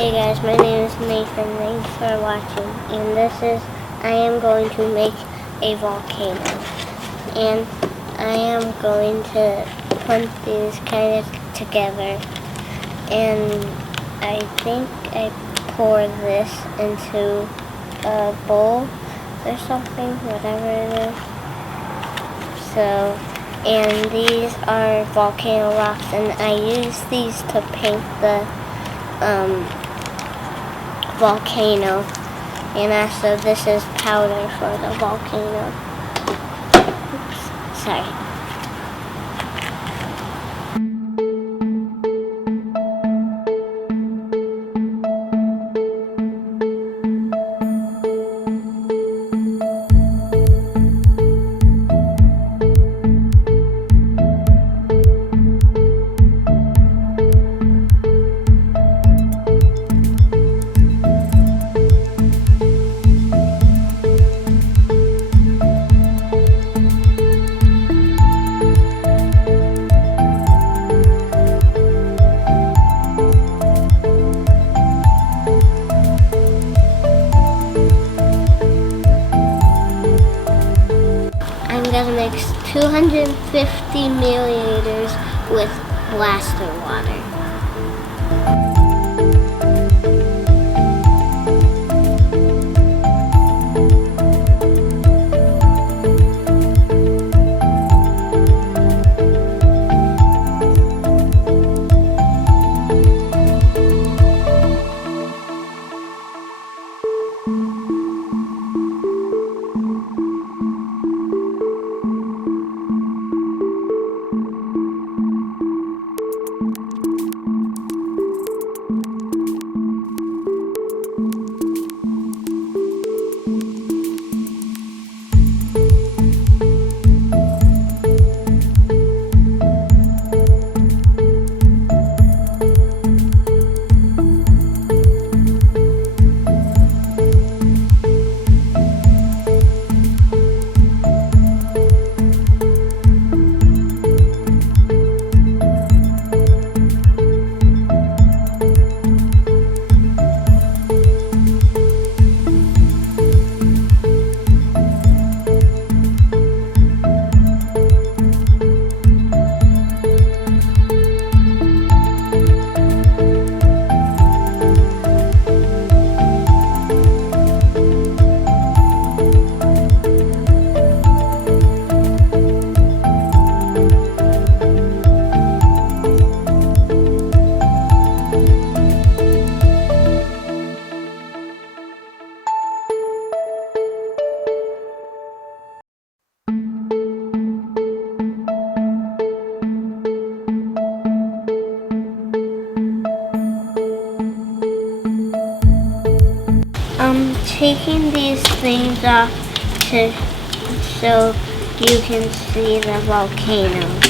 Hey guys, my name is Nathan. Thanks for watching. And I am going to make a volcano. And I am going to put these kind of together. And I think I pour this into a bowl or something, whatever it is. So, and these are volcano rocks, and I use these to paint the volcano, and also this is powder for the volcano. Oops, sorry. I'm gonna mix 250 milliliters with blaster water. I'm taking these things off so you can see the volcano.